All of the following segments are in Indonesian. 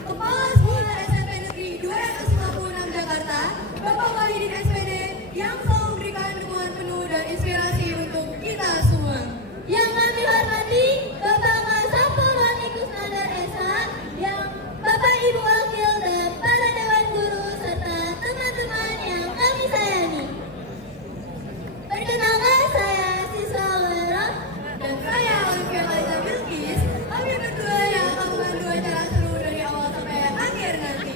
Kepala Sekolah SMP Negeri 256 Jakarta, Bapak Wahidin SPD, yang selalu memberikan dukungan penuh dan inspirasi untuk kita semua. Yang kami hormati Bapak Masako Mani Kusnandar SH, yang Bapak Ibu Wakil dan para Dewan Guru serta teman-teman yang kami sayangi. Perkenalkan, saya siswa Wero Dan saya Olivia Kalita Bilkis, kami berdua yang akan memandu acara seru dari awal sampai akhir nanti.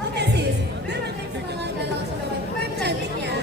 Oke sis, biar makin semangat dan langsung dapat vibe cantiknya,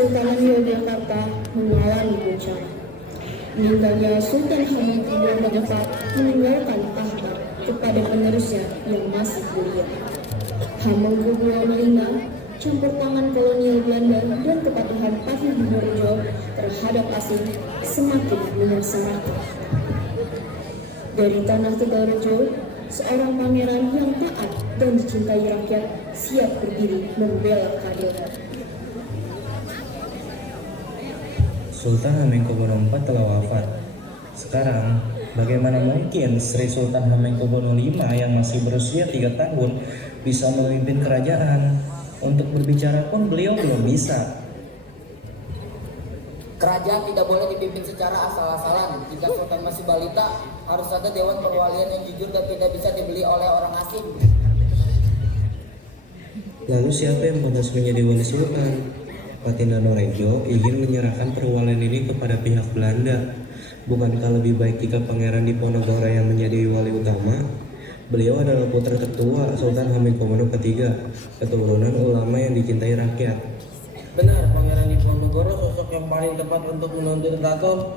Kesultanan Yogyakarta mengalami bencana. Meninggalnya Sultan Hamengkubuwono IV meninggalkan tahta kepada penerusnya yang masih belia. Hamengkubuwono V campur tangan kolonial Belanda dan kepatuhan Patih Didorejo terhadap asing semakin menyengsarakan. Dari tanah Tegalrejo, seorang pangeran yang taat dan dicintai rakyat siap berdiri membela keadilan. Sultan Hamengkubuwono IV telah wafat. Sekarang, bagaimana mungkin Sri Sultan Hamengkubuwono V yang masih berusia 3 tahun bisa memimpin kerajaan? Untuk berbicara pun beliau belum bisa. Kerajaan tidak boleh dipimpin secara asal-asalan. Jika Sultan masih balita, harus ada Dewan Perwalian yang jujur dan tidak bisa dibeli oleh orang asing. Lalu siapa yang pantas menjadi wali sultan? Patih Didorejo ingin menyerahkan perwalian ini kepada pihak Belanda. Bukankah lebih baik jika Pangeran Diponegoro yang menjadi wali utama? Beliau adalah putra tertua Sultan Hamengkubuwono III, keturunan ulama yang dicintai rakyat. Benar, Pangeran Diponegoro sosok yang paling tepat untuk menuntut keraton.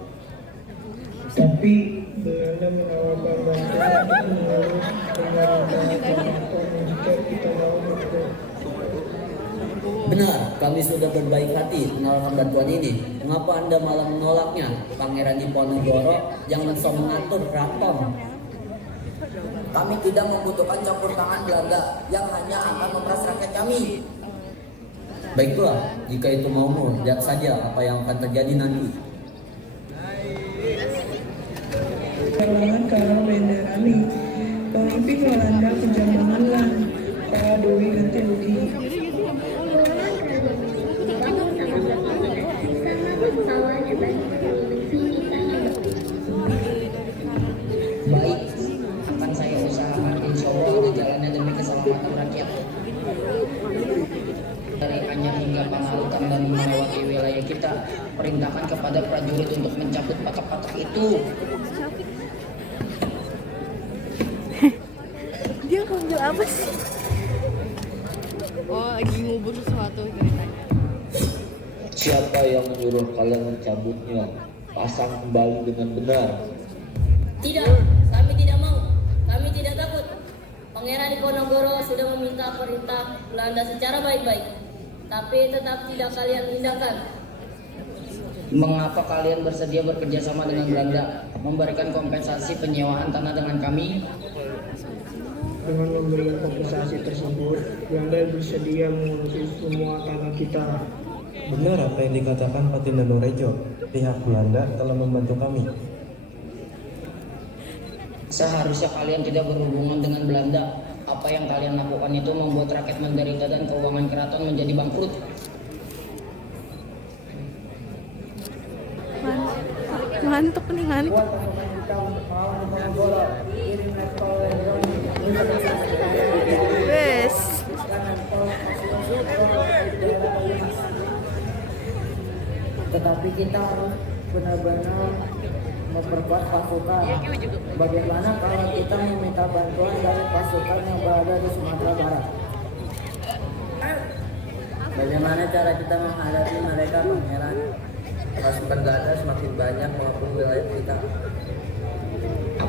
Tapi Belanda menawarkan bantuan untuk mengurus pemerintahan keraton jika kita mau mendukung. Benar, kami sudah berbaik hati menawarkan bantuan ini. Mengapa Anda malah menolaknya? Pangeran Diponegoro yang mengatur keraton. Kami tidak membutuhkan campur tangan Belanda yang hanya akan memeras rakyat kami. Baiklah, jika itu maumu, lihat saja apa yang akan terjadi nanti. Perlahan kalau Benderani, pemimpin Walanda kejamananlah, para doi ganti rugi. Baik, akan saya usahakan, insya Allah ada jalannya demi keselamatan rakyat. Dari Anyar hingga Pamalukan dan melewati wilayah kita, perintahkan kepada prajurit untuk mencabut patok-patok itu. Dia ngambil apa sih? Oh, lagi ngubur sesuatu ceritanya. Siapa yang menyuruh kalian mencabutnya? Pasang kembali dengan benar. Tidak, kami tidak mau. Kami tidak takut. Pangeran Diponegoro sudah meminta perintah Belanda secara baik-baik, tapi tetap tidak kalian hindarkan. Mengapa kalian bersedia bekerja sama dengan Belanda, memberikan kompensasi penyewaan tanah dengan kami? Dengan memberikan kompensasi tersebut, Belanda bersedia mengurusi semua tanah kita. Benar apa yang dikatakan Patih Didorejo, pihak Belanda telah membantu kami. Seharusnya kalian tidak berhubungan dengan Belanda. Apa yang kalian lakukan itu membuat rakyat menderita dan keuangan keraton menjadi bangkrut. Ngantuk nih, ngantuk. Wes. Tetapi kita harus benar-benar memperkuat pasukan. Bagaimana kalau kita meminta bantuan dari pasukan yang berada di Sumatera Barat? Bagaimana cara kita menghadapi mereka, Pangeran? Pasukan Belanda semakin banyak maupun wilayah kita.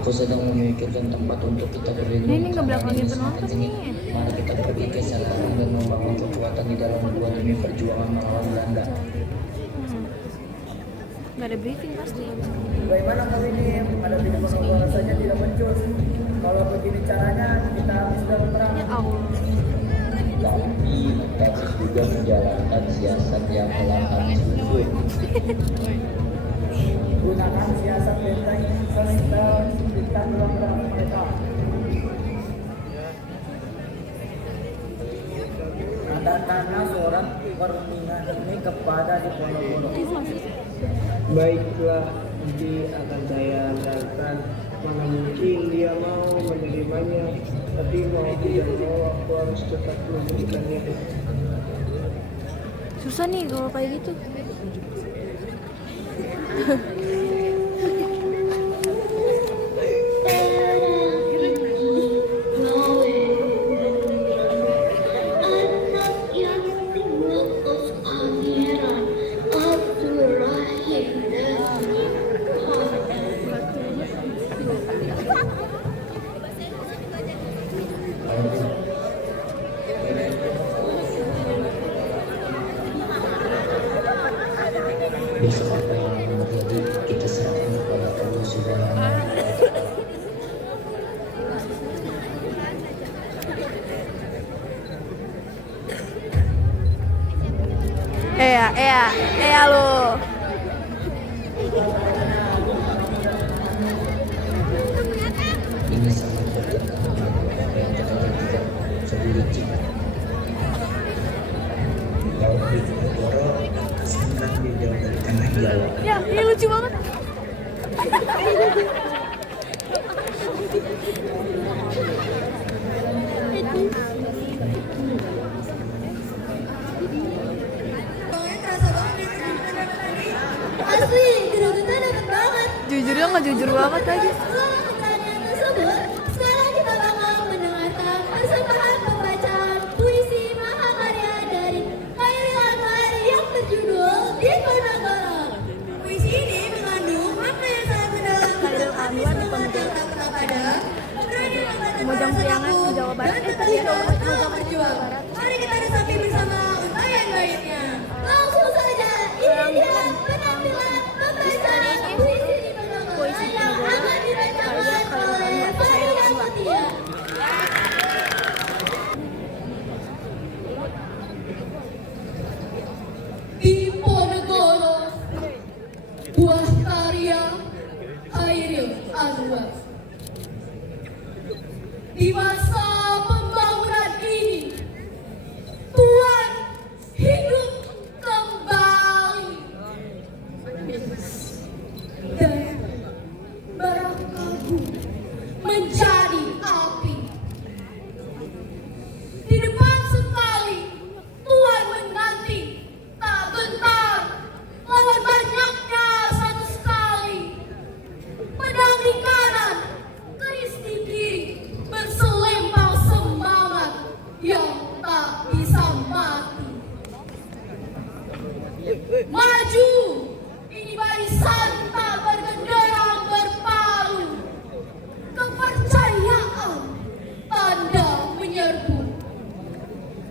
Aku sedang memikirkan tempat untuk kita berlindung. Ini ngebelakangin penonton nih. Mari kita pergi ke Serang dan membangun kekuatan di dalam gua demi perjuangan melawan Belanda. Gak ada briefing pasti. Bagaimana kali ini ada di Diponegoro saja tidak muncul. Kalau begini caranya kita habis dalam perang. Ya Allah. Tapi kami juga menjalankan siasat yang melanggar sungguh. Gunakan siasat benteng sistem kita dalam perang mereka. Katakanlah surat perundingan ini kepada Diponegoro. Baiklah, nanti akan saya andalkan. Mana mungkin dia mau menerimanya, tapi mau tidak mau aku harus tetap memberikannya. Susah nih kalau kayak gitu. Anak yang tulus pangeran Halo. Ini sangat tidak sebulicin. Kalau Bojonegoro senang dijauh dari tanah Jawa. Ya, ini lucu banget. Soalnya kerasa banget ya tadi. Asli, gerogetan dapat banget. Jujurnya nggak jujur banget lagi. Setelah pertanyaan tersebut, sekarang kita bakal mendengarkan persembahan pembacaan puisi mahakarya dari Khairil Anwar yang berjudul Diponegoro. Puisi ini mengandung makna yang sangat mendalam tentang arti semangat yang tak pernah padam, berani mengatakan Mojang rasa Priangan, takut, Jawa Barat. dan tetap dalam berjuang. Mari kita resapi bersama untayan baitnya. Langsung saja, ini dia penampilan pembacaan puisi Diponegoro yang akan dibacakan oleh Fahira Mutia. Diponegoro, buah karya Khairil Anwar. Di masa pembangunan ini, Tuhan hidup kembali dan barang kalbu menjadi api. Di depan sekali Tuhan menanti tak bentar lawan banyaknya satu sekali. Pedang di kanan, keris di kiri, berselempang semangat yang tak bisa mati. Maju, ini barisan tak bergenderang berpalu. Kepercayaan tanda menyerbu.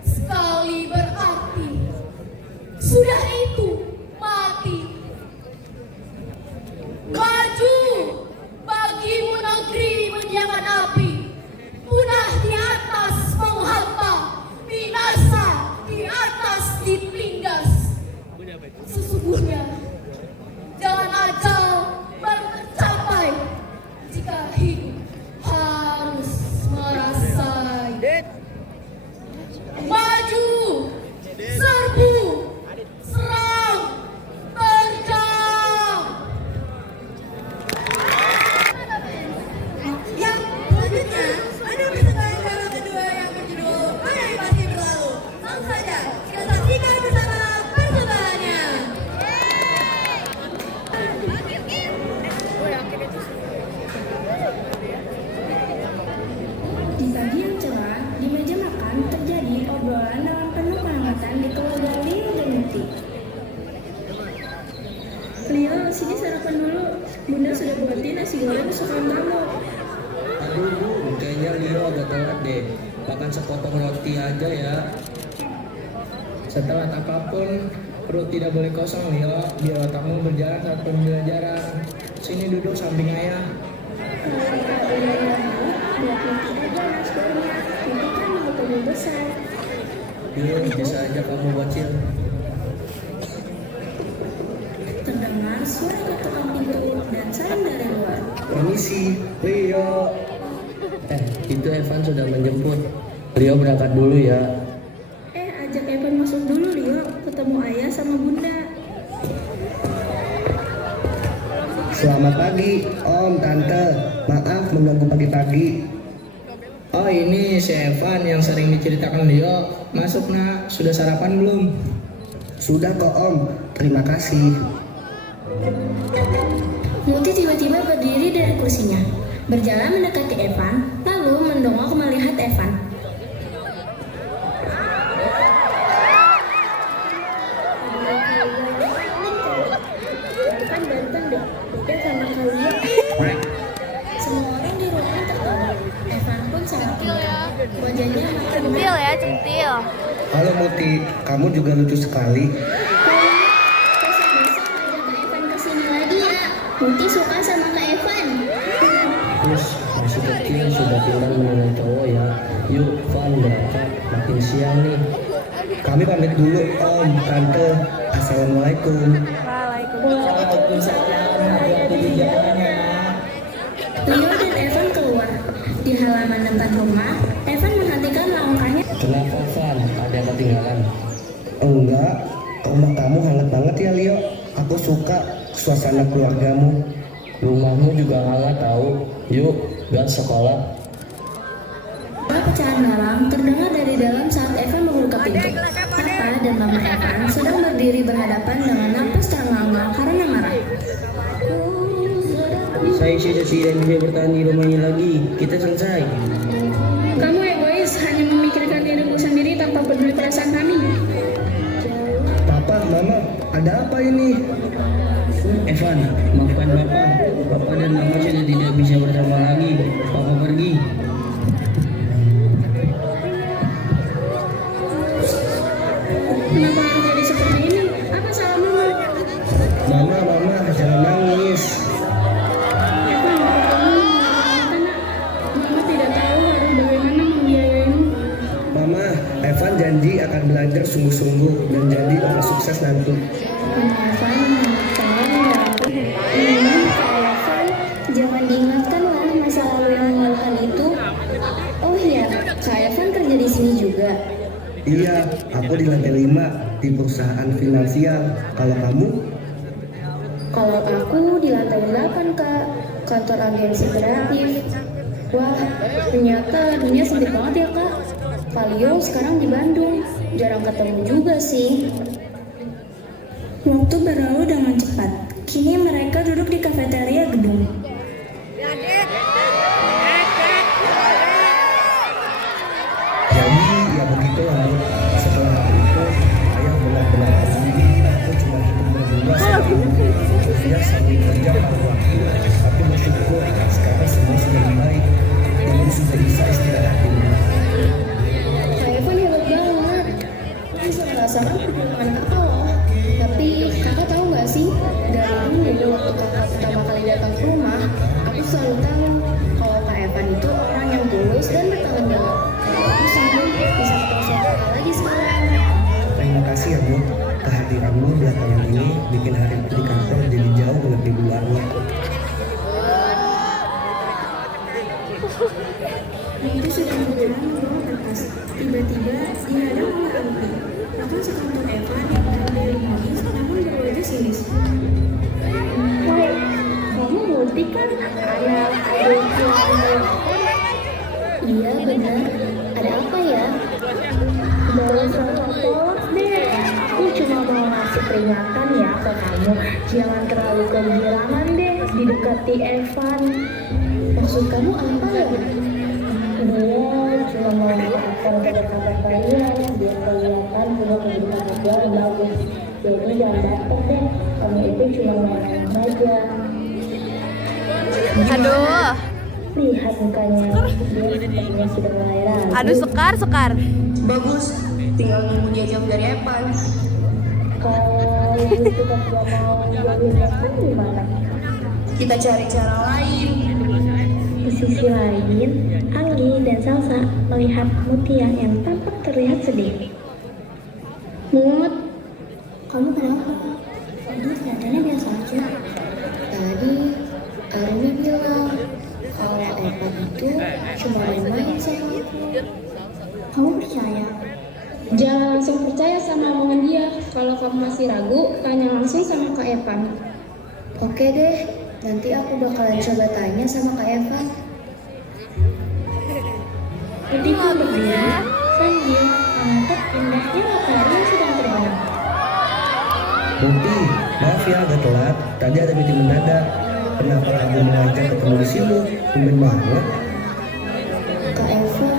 Sekali berarti sudah itu mati. Maju, bagimu negeri menjangan api. Punah di atas menghantam, binasa di atas ditindas. Sesungguhnya jalan ajal baru tercapai jika hidup harus merasai. Maju, serbu, serang, terjang. Yang selanjutnya ada persembahan drama kedua yang berjudul Badai Pasti Berlalu. Langsung saja kita saksikan bersama persembahannya. Di pagi yang cerah, di meja makan terjadi obrolan dalam penuh kehangatan di keluarga Leo dan Muti. Leo, sini sarapan dulu. Bunda sudah buatin nasi goreng kesukaan kamu. Aduh Bu, kayaknya Leo agak telat deh. Makan sepotong roti aja ya. Setelah apapun, perut tidak boleh kosong Leo, biar otakmu berjalan saat pembelajaran. Sini duduk samping ayah. Kalau kakak Bunda lagi, buat Muti aja nasgornya. Muti kan mau tumbuh besar. Yuk, bisa aja kamu bocil. Terdengar suara ketukan pintu dan salam dari luar. Permisi, Leo. Itu Evan sudah menjemput. Leo berangkat dulu ya. Ajak Evan masuk dulu, Leo. Ketemu ayah sama bunda. Selamat pagi, Om, Tante. Maaf mengganggu pagi-pagi. Oh, ini si Evan yang sering diceritakan Leo. Masuk nak, sudah sarapan belum? Sudah kok, Om. Terima kasih. Muti tiba-tiba berdiri dari kursinya, berjalan mendekati Evan, lalu mendongak melihat Evan. Evan ganteng deh, beda sama kalian. Semua orang di ruangan tertawa. Evan pun sangat indah. Wajahnya makin Centil ya, centil. Halo Muti, kamu juga lucu sekali. Besok-besok ajak Kak Evan kesini lagi ya. Muti suka sama Kak Evan. Terus masih kecil sudah pintar menilai cowok ya. Yuk, Van berangkat. Makin siang nih. Kami pamit dulu, Om, Tante. Assalamualaikum. Waalaikumsalam. Hati-hati di jalan ya. Leo dan Evan keluar. Di halaman depan rumah, Evan menghentikan langkahnya. Kenapa, Van? Ada yang ketinggalan? Enggak, rumah kamu hangat banget ya, Leo. Aku suka suasana keluargamu. Rumahmu juga hangat tahu. Yuk, gas sekolah. Suara pecahan malam terdengar dari dalam saat Evan membuka pintu. Papa dan Mama Evan sedang berdiri berhadapan dengan napas ternganga karena marah. Saya sudah tidak bisa bertahan di rumah ini lagi. Kita selesai. Kamu egois, hanya memikirkan dirimu sendiri tanpa peduli perasaan kami. Papa, Mama, ada apa ini? Evan, maafkan Bapak. Bapak dan Mama sudah tidak bisa bersama lagi. Papa pergi. Kenapa harus jadi seperti ini? Apa salah Mama? Mama, jangan nangis. Evan, Mama tidak tahu harus bagaimana membiayaimu. Mama, Evan janji akan belajar sungguh-sungguh dan jadi orang sukses nanti. Evan jangan diingatkanlah masa lalu yang melelahkan itu. Oh iya, Kak Evan kerja di sini juga. Iya, aku di lantai 5 di perusahaan finansial. Kalau kamu? Kalau aku di lantai 8, Kak, kantor agensi kreatif. Wah, ternyata dunia sempit banget ya, Kak. Kak Leo sekarang di Bandung, jarang ketemu juga sih. Waktu berlalu dengan cepat. Kini mereka duduk di kafeteria gedung. Jadi ya begitulah. Setelah itu ayah benar-benar pergi. Aku cuma hidup berdua sama ibu. Dia sambil kerja paruh waktu. Tapi bersyukur sekarang semua sudah baik. Ibu sudah bisa istirahat di rumah. Kak Evan hebat banget. Bisa merasakan perkembangan kakak loh. Tapi kakak tahu nggak sih, dari dulu waktu kakak pertama kali datang ke rumah, aku selalu tahu kalau Kak Evan itu orang yang tulus dan bertanggung jawab. Aku senang bisa ketemu sama kakak lagi sekarang. Terima kasih ya Bu. Kehadiranmu belakangan ini bikin hari di kantor jadi jauh lebih berwarna. Itu sudah berjalan membawa berkas. Tiba-tiba dihadang oleh Alfi. Rekan sekantor Evan yang terlihat manis namun berwajah sinis. Woi, kamu Multi kan anak adik yang Iya benar. Ada apa ya? Boleh sama polos deh. Aku cuma mau ngasih peringatan ya ke kamu. Jangan terlalu kegirangan deh didekati Evan. Maksud kamu apa ya? Dia cuma mau akan kedekatan kalian biar kelihatan punya kehidupan sosial yang bagus. Jadi jangan datang deh. Kamu itu cuma main aja. Aduh. Lihat mukanya, dia sepertinya sudah mulai ragu. Aduh, Sekar. Bagus, tinggal nunggu dia jam dari Evan. Kalau itu kita tidak mau jauhin Evan gimana? Kita cari cara lain. Di sisi lain, Anggi dan Salsa melihat Mutia yang tampak terlihat sedih. Mut, kamu kenapa? Tadi kelihatannya biasa aja. Tadi Arumi bilang kalau Evan itu cuma main sama aku. Kamu percaya? Jangan langsung percaya sama omongan dia. Kalau kamu masih ragu, tanya langsung sama Kak Evan. Oke deh, nanti aku bakalan coba tanya sama Kak Evan. Ketika berdiri, sambil menatap indahnya matahari yang sedang terbenam. Multi, maaf ya agak telat. Tadi ada meeting mendadak. Kenapa kamu mengajak ketemu di sini? Tumben banget. Kak Evan,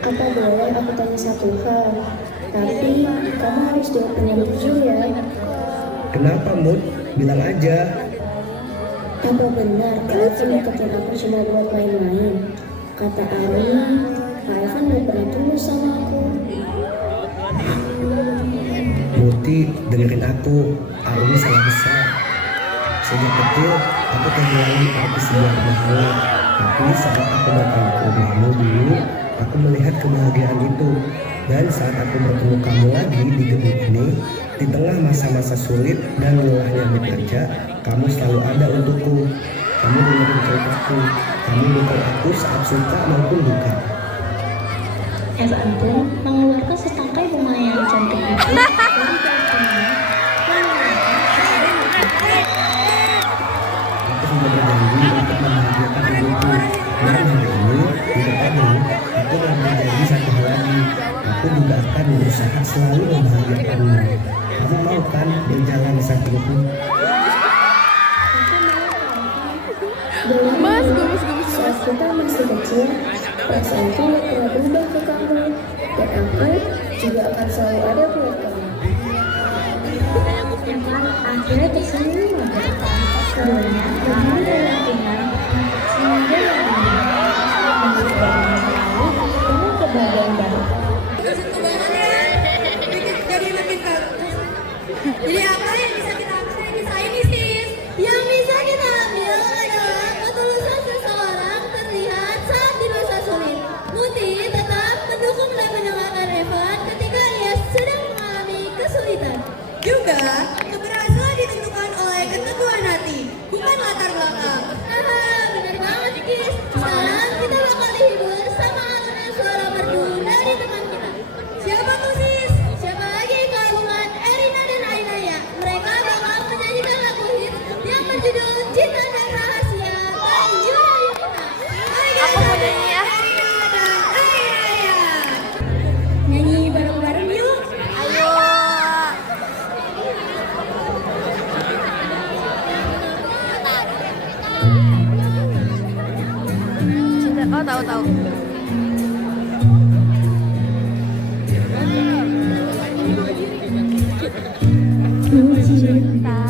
apa boleh aku tanya satu hal? Tapi kamu harus jawabnya jujur ya. Kenapa Mut? Bilang aja. Apa benar Kak Evan deketin aku cuma buat main-main? Kata Ari, Kak Evan gak pernah tulus sama aku. Multi, dengerin aku. Arumi salah besar. Sejak kecil, aku kehilangan di arti sebuah kemahalan. Tapi saat aku datang ke rumahmu dulu, aku melihat kebahagiaan itu. Dan saat aku bertemu kamu lagi di gedung ini, Di tengah masa-masa sulit dan lelahnya bekerja, kamu selalu ada untukku. Kamu dengerin ceritaku. Kamu dukung aku saat suka maupun duka. Evan pun mengeluarkan setangkai bunga yang cantik itu dari jantungnya. Aku sudah berjanji untuk membahagiakan ibuku. Dan hari ini, di depanmu, aku telah berjanji satu hal lagi. Aku juga akan berusaha selalu membahagiakanmu. Kamu mau kan berjalan di sampingku? Mas, gemes Saat kita masih kecil, perasaanku gak pernah berubah ke kamu, dan aku juga akan selalu ada buat kamu. Evan akhirnya tersenyum lagi. Keduanya berdiri dalam ringan, semoga yang ini penuh kebahagiaan baru. Jadi makin Jadi apa yang bisa kita ambil dari kisah ini, sis? Yang bisa kita ambil adalah ketulusan seseorang terlihat saat di masa sulit. Muti tetap mendukung dan mendoakan Evan ketika ia sedang mengalami kesulitan. Juga keberhasilan ditentukan oleh keteguhan hati, bukan latar belakang. Benar banget, Kis. Sekarang kita bakal dihibur sama alunan suara merdu dari teman kita. Siapa tuh, sis? Siapa lagi gabungan Erina dan Ainaya. Mereka bakal menyanyikan lagu hit yang berjudul Cinta dan Rahasia by Yura Yunita. Aku mau nyanyi ya. Nyanyi bareng-bareng yuk. Ayo. Cinta, oh tahu. Cinta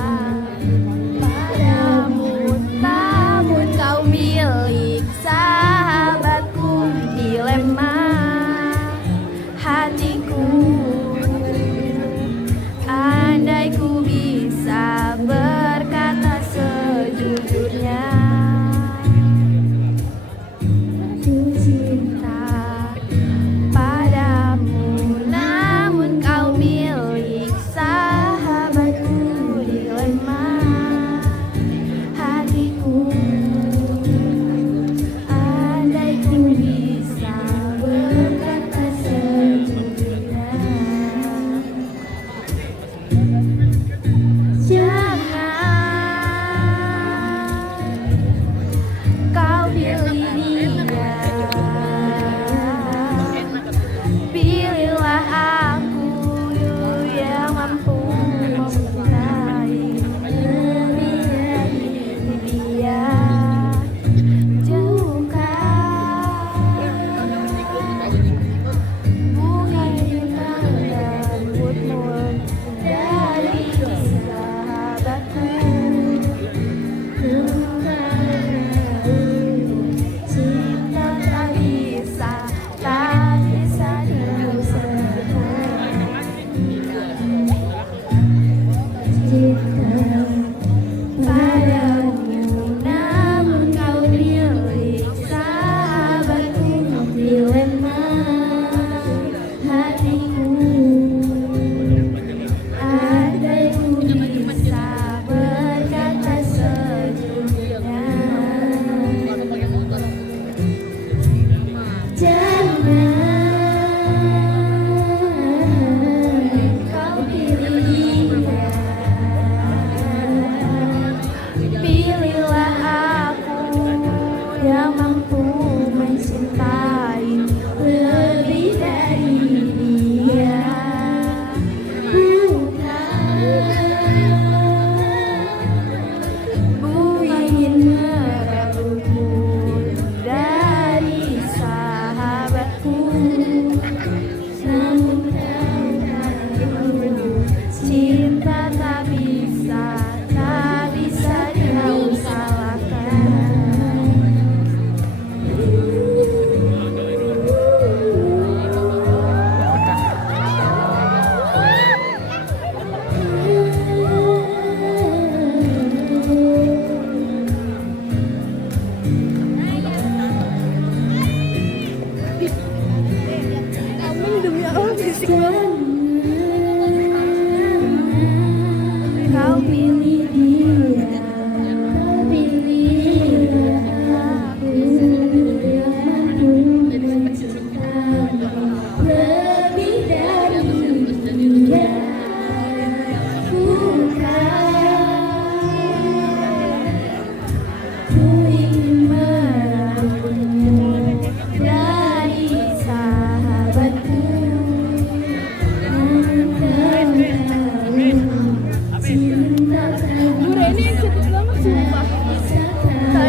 padamu, namun kau milik sahabatku, dilema hatiku. Andai ku bisa berkata sejujurnya, cinta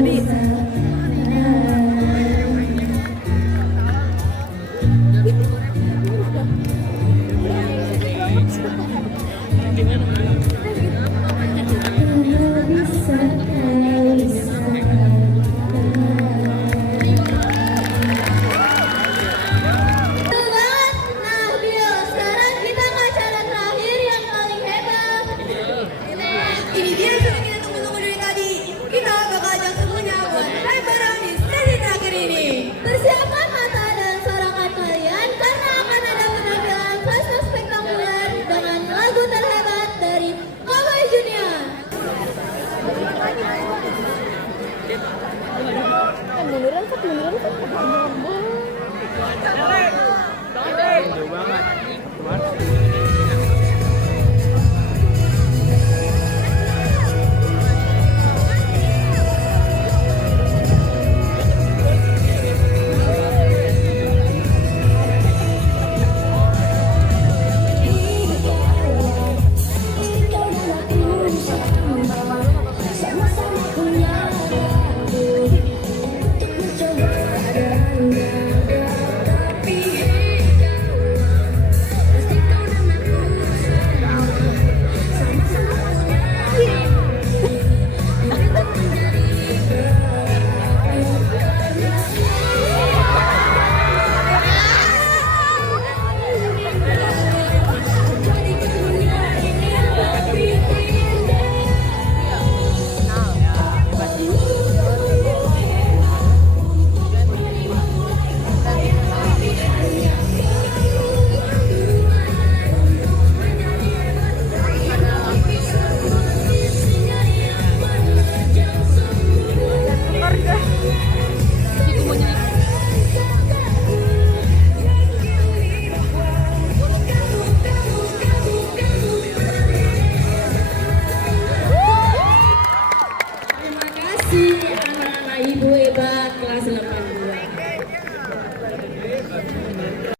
jadi. Betul banget. Nah, Bio, sekarang kita ke acara terakhir yang paling hebat. Ini dia yang sudah kita tunggu-tunggu dari tadi. Kita bakal ajak semuanya buat live bareng di sesi terakhir ini. Persiapkan mata dan sorakan kalian karena akan ada penampilan flashback spektakuler dengan lagu terhebat dari Cowboy Junior. Terima kasih anak-anak ibu hebat.